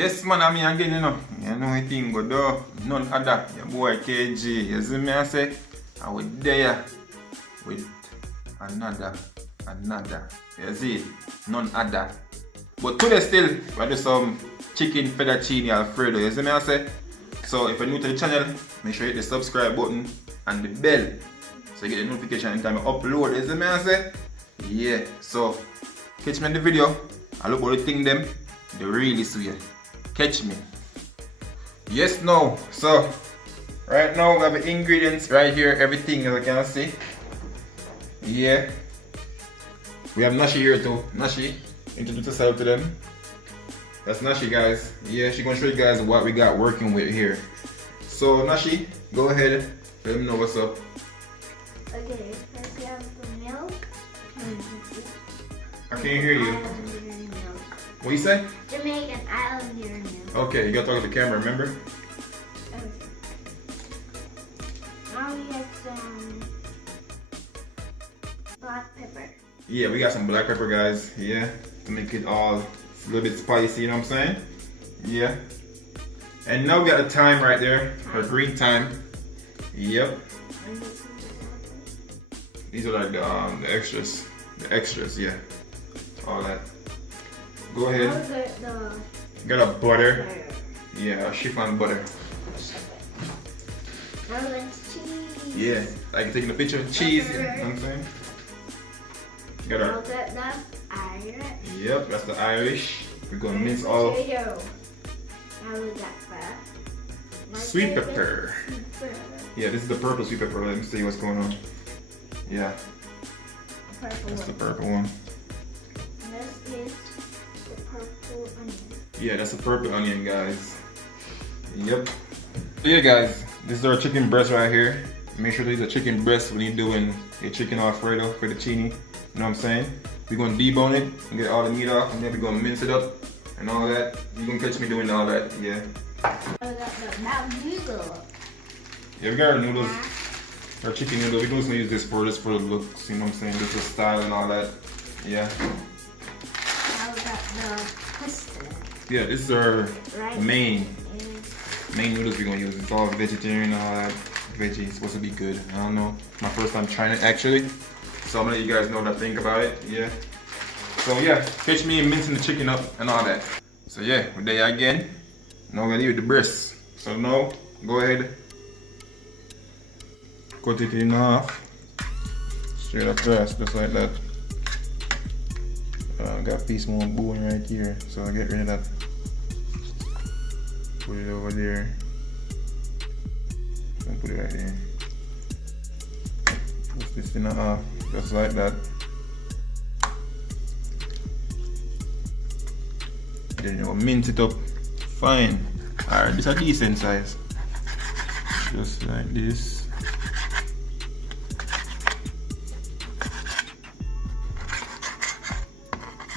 Yes man, I'm here again, you know. You know what thing go do. None other. Your boy KG. You see me I say? I was there with another. You see? None other. But today still, we do some chicken fettuccine Alfredo. You see me I say? So if you're new to the channel, make sure you hit the subscribe button and the bell. So you get the notification anytime I upload. You see me I say? Yeah. So catch me in the video. I look at the thing them. They really sweet. Catch me. Yes, no. So right now we have the ingredients right here, everything as you can see. Yeah. We have Nashi here too. Nashi, introduce yourself to them. That's Nashi, guys. Yeah, she's gonna show you guys what we got working with here. So Nashi, go ahead. Let them know what's up. Okay, first we have the milk. I can't hear you. What you say? Jamaican island your milk. Okay, you gotta talk to the camera, remember? Okay. Now we have some black pepper. Yeah, we got some black pepper, guys. Yeah, to make it all a little bit spicy, you know what I'm saying? Yeah. And now we got the thyme right there, or green thyme. Yep. These are like the extras. The extras, yeah. All that. Go ahead. Got a butter. Yeah, chiffon butter. Now that's cheese. Yeah, like taking a picture of cheese, you know what I'm saying? Got our, That's Irish. yep, that's the Irish. We're gonna mince all Now we got that. sweet pepper. Yeah, this is the purple sweet pepper. Let me see what's going on. Yeah, that's the purple one. This is the purple onion. Yeah, that's the purple onion, guys. Yep. So yeah, guys, this is our chicken breast right here. Make sure to use a chicken breast when you're doing your chicken Alfredo fettuccine. You know what I'm saying? We're gonna debone it and get all the meat off, and then we're gonna mince it up and all that. You're gonna catch me doing all that, yeah. That noodle. Yeah, we got our noodles, our chicken noodle. We're just gonna use this for the looks, you know what I'm saying? Just the style and all that. Yeah. Now we got the custard. Yeah, this is our main noodles we're gonna use. It's all vegetarian, all that veggie. It's supposed to be good. I don't know. My first time trying it actually. So I'm gonna let you guys know what I think about it. Yeah. So yeah, catch me mincing the chicken up and all that. So yeah, we're there again. Now we're gonna leave the breast. So now go ahead. Cut it in half. Straight across, just like that. Got a piece more bone right here, so I'll get rid of that. Put it over there. And put it right there. Put this in half, just like that. Then you mince it up fine. Alright, this is a decent size. Just like this.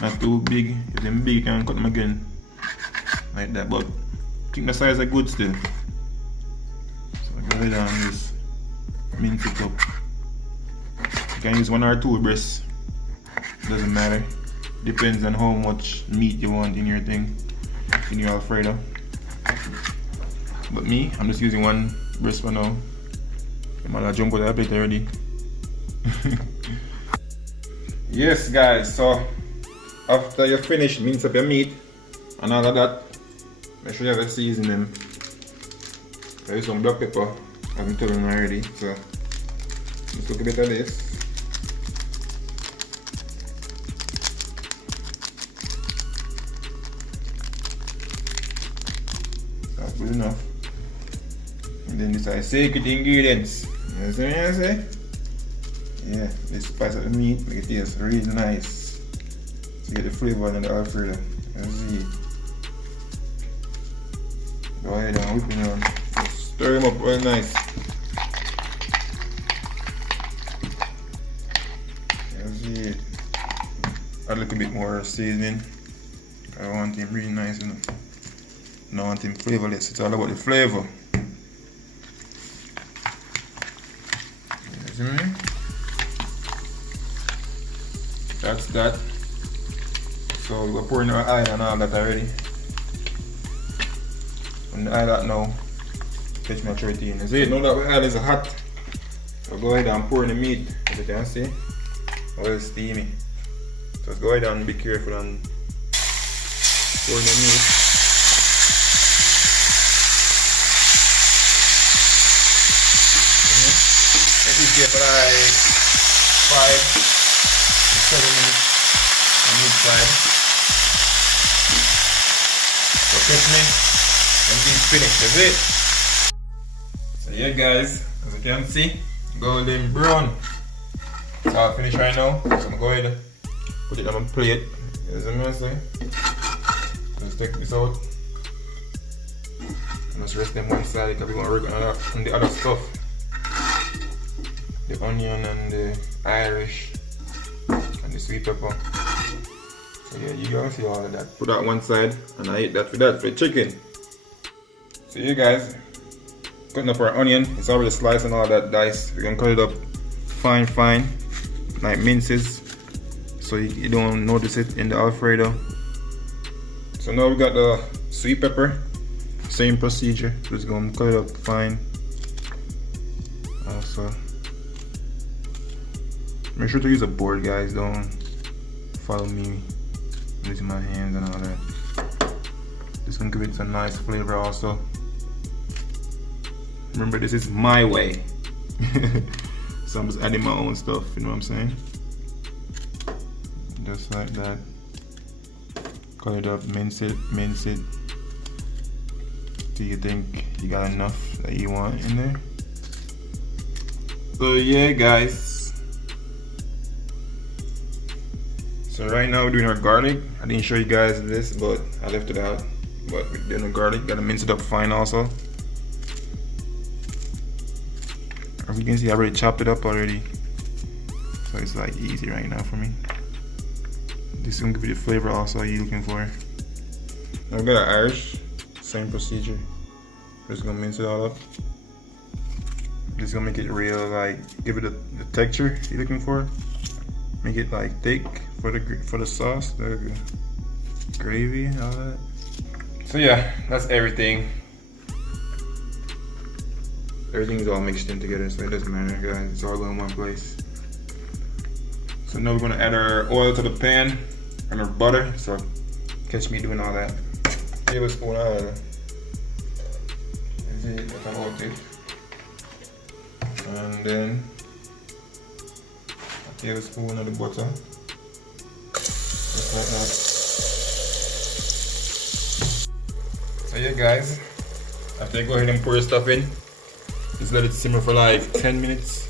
Not too big. If them big, you can cut them again. Like that, but I think the size are good still. So go ahead and just mince it up. You can use 1 or 2 breasts. Doesn't matter. Depends on how much meat you want in your thing, in your Alfredo. But me, I'm just using 1 breast for now. I'm gonna jump out of the plate already. Yes, guys. So after you finish mince up your meat and all of that, make sure you have a seasoning. I use some black pepper, I've been telling you already. So just look a bit of this. That's good enough. And then these are secret ingredients. You see what I say? Yeah, this spice of the meat make it taste really nice. To get the flavor in the Alfredo. You see. Go ahead and whip it around. Just stir them up real nice. You see. Add a little bit more seasoning. I want him really nice, you know. I don't want him flavorless. It's all about the flavor. You see me? That's that. So we're pouring our oil and all that already. When the oil hot now, catch me at 13. You see, now that the oil is hot, so go ahead and pour in the meat. As you can see, oil is steamy. Just go ahead and be careful and pour in the meat. Let it get like 5 to 7 minutes on each side. So catch me when this finished, is it? So yeah guys, as you can see, golden brown. It's all finished right now. So I'm gonna go ahead and put it on my plate. As I'm gonna say. Just take this out. And just rest them one side because we're gonna work on the other stuff. The onion and the Irish and the sweet pepper. So yeah, you gonna see all of that. Put that one side and I eat that for the chicken. So you guys, cutting up our onion. It's already sliced and all that dice. We're gonna cut it up fine, like minces, so you don't notice it in the Alfredo. So now we got the sweet pepper. Same procedure. Just gonna cut it up fine. Also, make sure to use a board, guys. Don't follow me using my hands and all that. This gonna give it some nice flavor also. Remember, this is my way. So I'm just adding my own stuff, you know what I'm saying? Just like that. Cut it up, mince it. Do you think you got enough that you want in there? So yeah guys. So right now we're doing our garlic. I didn't show you guys this, but I left it out. But we're doing the garlic, gotta mince it up fine also. As you can see, I already chopped it up already. So it's like easy right now for me. This is gonna give you the flavor also you're looking for. Now we got Irish, same procedure. Just gonna mince it all up. Just gonna make it real, like give it the texture you're looking for. Make it like thick for the sauce, the gravy, all that. So yeah, that's everything. Everything is all mixed in together, so it doesn't matter, guys. It's all going in one place. So now we're gonna add our oil to the pan and our butter. So catch me doing all that. Tablespoon of oil. Is it about it? And then a tablespoon of the butter. Just like that. So yeah, guys. After you go ahead and pour your stuff in, just let it simmer for like 10 minutes.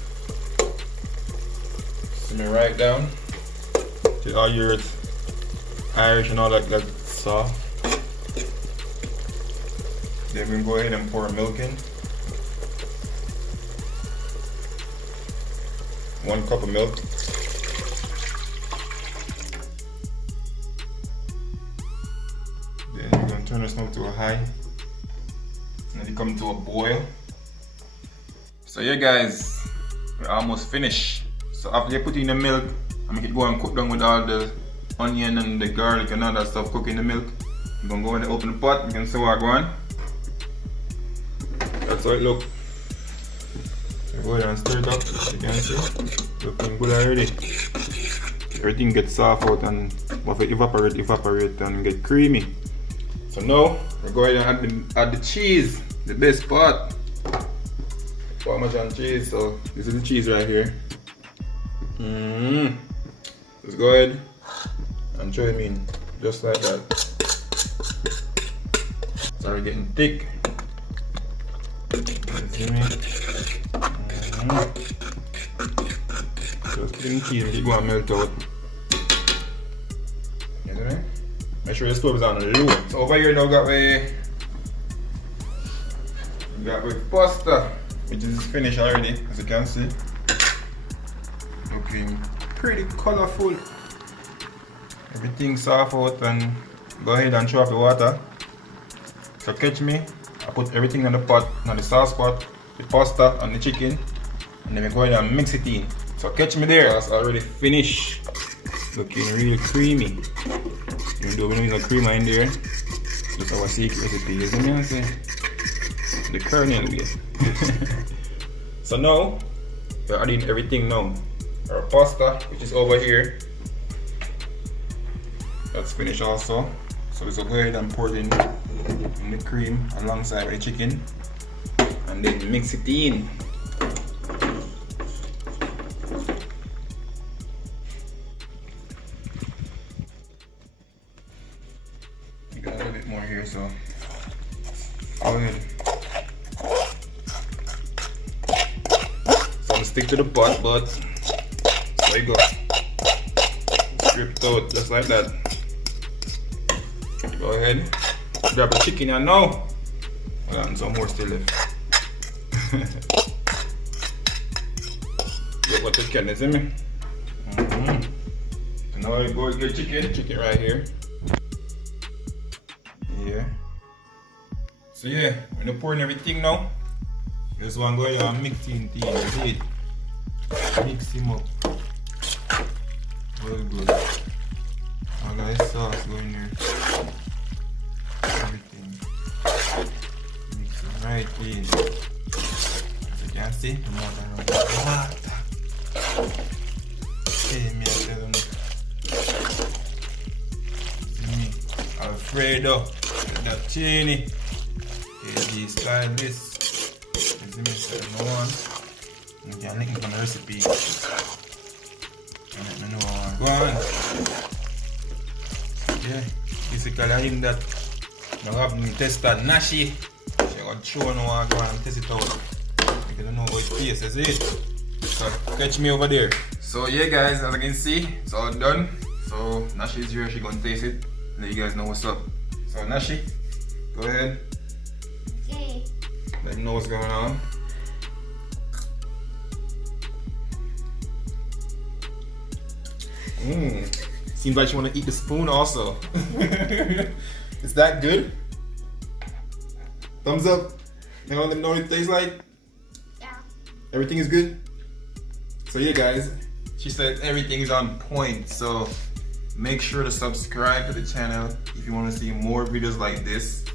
Simmer right down till all your Irish and all that gets soft. Then we go ahead and pour milk in. 1 cup of milk. Then we're gonna turn the smoke to a high. And then it come to a boil. So yeah guys, we're almost finished. So after you put in the milk and make it go and cook down with all the onion and the garlic and all that stuff, cook in the milk. You're gonna go and open the pot, you can see what going on. That's how it look. So go ahead and stir it up, you can see. Looking good already. Everything gets soft out and evaporate and get creamy. So now we're going to add the cheese, the best part. Parmesan cheese, so this is the cheese right here. Let's go ahead and throw them in, just like that. It's already getting thick. See me? Just put in the cheese and it go and melt out. You see me? Make sure the stove is on low. So over here now we got pasta, which is finished already, as you can see. Looking pretty colorful. Everything soft out, and go ahead and throw up the water. So catch me, I put everything in the pot, on the sauce pot, the pasta and the chicken, and then we go ahead and mix it in. So catch me there, it's already finished. Looking real creamy. Even though we don't use a creamer in there, just our secret recipe, you see me? the kernel base. So now we're adding everything now. Our pasta, which is over here, that's finished also. So let's go ahead and pour it in the cream alongside with the chicken, and then mix it in. You got a little bit more here, so go ahead. So I'm gonna stick to the pot, but there you go. Stripped out just like that. Go ahead. Grab the chicken and now. And some more still left. Get what you can, you see me? Now I go get chicken right here. Yeah. So yeah, when you're pouring everything now, this one go ahead and mix in things, you see it? Mix him up. Very good. All that sauce going there. Everything. Mix it right in. As you can see, the water runs hot. Okay, me I tell them. See me, Alfredo, Fettuccine. KG style this. You see me, style no one. You can link me from the recipe. And let me know how go on. Yeah, basically I him that I have me test that nashi. So I got show now how go and test it out. Because I don't know how it tastes, is it? So catch me over there. So yeah guys, as you can see, it's all done. So Nashi is here, she gonna taste it. Let you guys know what's up. So Nashi, go ahead. Okay. Let me know what's going on. Seems like you want to eat the spoon also. Is that good? Thumbs up. You know, let me know what it tastes like. Yeah. Everything is good. So yeah guys, she said everything is on point. So make sure to subscribe to the channel if you want to see more videos like this.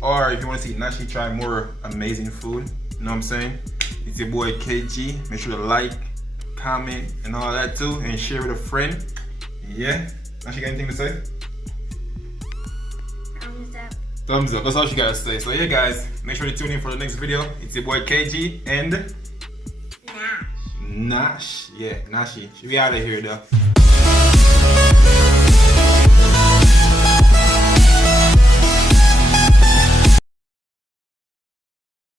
Or if you want to see Nashi try more amazing food. You know what I'm saying? It's your boy KG. Make sure to like, comment, and all that too, and share with a friend. Yeah. Nashi got anything to say? Thumbs up. Thumbs up. That's all she gotta say. So yeah guys, make sure to tune in for the next video. It's your boy KG and Nash. Yeah, Nashi. Should be out of here though.